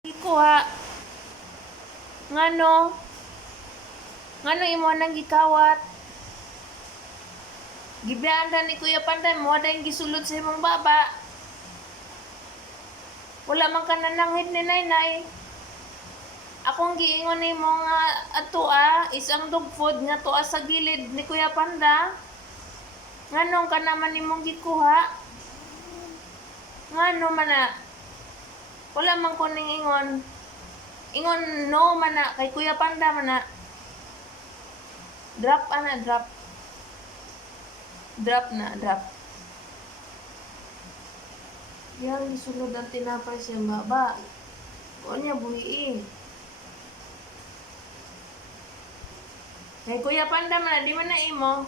Ikuha ngano imo nang gikawat gibianda ni Kuya Panday mo dahil gisulod sa imong baba. Wala man ka nananghid ni Naynay. Akong giingon ni mo nga atua isang dog food nga tuwa sa gilid ni Kuya Panda. Nganong ka naman imong gikuha? Ngano man na? Wala man ko ning ingon. Ingon no man na kay Kuya Panda man na. Drop ana, drop. Drop na, drop. Yang gisulod ang tinapay siya baba. Kuha niya buhiin. Kay Kuya Panda man na, di man na imo.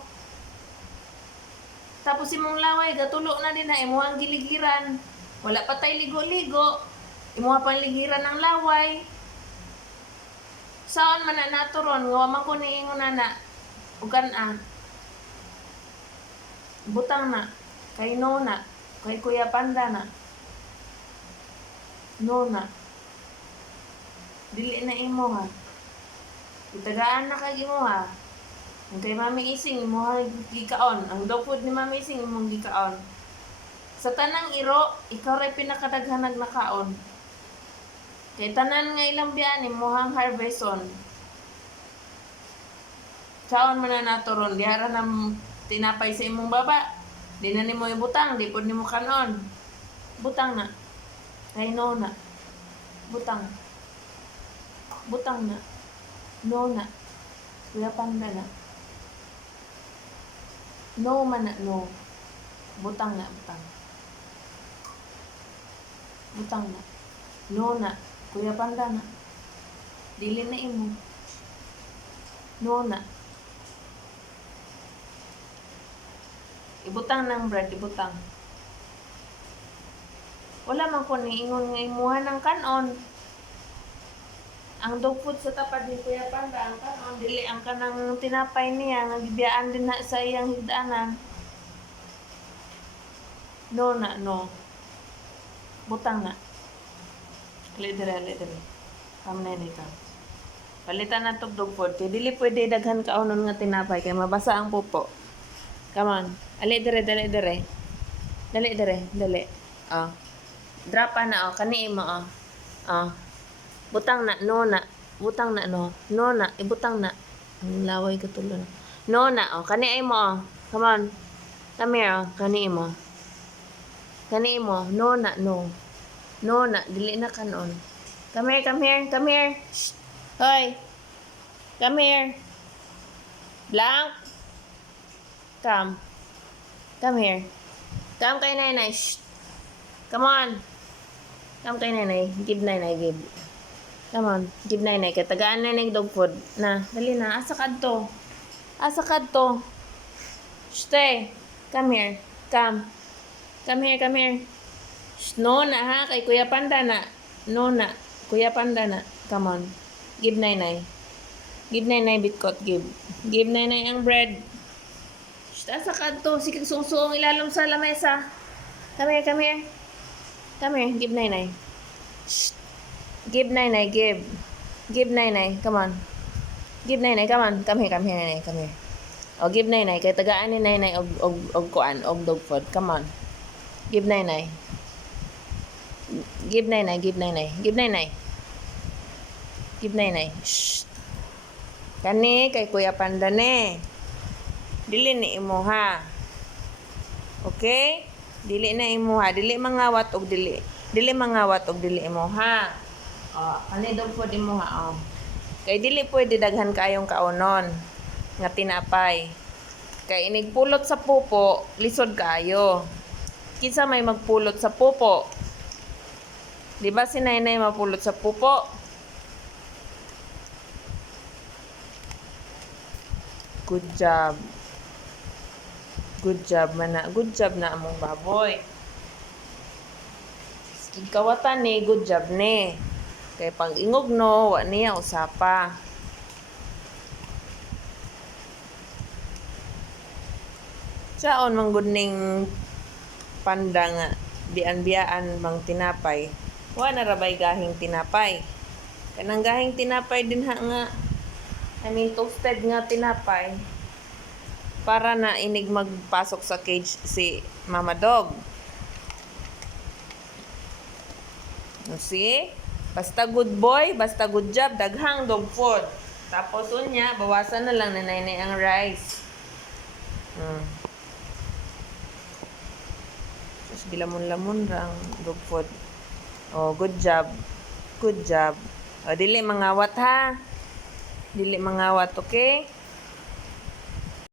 Tapos imong laway, gatulo na din na imuhang giligiran. Wala pa tay ligo-ligo. Imuha pang ligiran ng laway. Saon man na naturon, nga man ko niingon na ugan butang na. Kay no na. Kay Kuya Panda na. No na. Dili na imo ha. Itagaan na kag imo ha. Ang kay Mami Ising, imo gikaon. Ang dog food ni Mami Ising, imong gikaon. Sa tanang iro, ikaw rin pinakadaghan nakaon. Kay tanan nga ilang biyan, imuhang harveston. Saon man na naturon, dihara na tinapay sa imong baba. Di na nimo ibutang, di po nimo kanon. Butang na. Kay no na. Butang. Butang na. No na. Kuya Panda na. No man na, no. Butang na, butang. Butang na. No na. Kuya Panda na. Dili na imo. No na. Ibutang ng bread, ibutang. Wala man ko niingon nga imuha ng kanon. Ang dog food sa tapad ni Kuya Panda, ang kanon, dili ang kanang tinapay niya, nga gibiyaan din na sa iyang higdaanan. No na, no. Butang na. Lidere. Kam na dito. Palitan na tog dog food. Kaya dili pwede daghan kaunon nga tinapay, kaya mabasa ang pupo. Come on. Dali. Dali. Oh. Drop na, oh. Kani mo, oh. Oh. Butang na, no na. Butang na, no. No na, ibutang na. Ang laway katulo na. No na, oh. Kani mo, oh. Come on. Come here, oh. Kani mo. Kani mo. No na, no. No na, dili na kanon. Come here. Shh. Hoy. Come here. Blank. Come here. Come kay Naynay. Shh. Come on. Come kay Naynay. Give Naynay, give. Come on. Give Naynay. Kaya tagaan Naynay dog food. Na, dali na. Asa kadto. Stay. Come here. Come here. Shh. No na ha. Kay Kuya Panda na. No na. Kuya Panda na. Come on. Give Naynay. Give Naynay bitkot. Give Naynay ang bread. Asa ka to? Sige, susuong ilalom sa lamesa. Come here. Give Naynay. Shh. Give Naynay, give. Give Naynay, come on. Give Naynay, come on. Come here, Naynay, come here. O, give Naynay. Kaya tagaan ni Naynay og kuan, og dog food. Come on. Give Naynay. Give Naynay. Shh. Kani, kay Kuya Panda ne. Dili ni imo ha. Okay? Dili na imo ha. Dili mangawat og dili imo ha. Ani dog food imo ha. Kay dili pwede daghan kayong kaunon nga tinapay. Kay inigpulot sa pupo, lisod kayo. Kinsa may magpulot sa pupo? Di ba si Naynay mapulot sa pupo? Good job na among baboy. Kawatan ni, good job ni. Kay pang ingog no, wa niya usapa. Saon man gud ning Panda nga bian-bian mang tinapay. Wa na rabay gahing tinapay. Kanang gahing tinapay din ha nga. Toasted nga tinapay. Para na inig magpasok sa cage si Mama Dog. See? Basta good boy, basta good job, daghang dog food. Tapos unya, bawasan na lang na nainay ang rice. Tapos gilamon-lamon rang dog food. Oh, good job. Good job. O, dili mangawat ha. Dili mangawat, okay?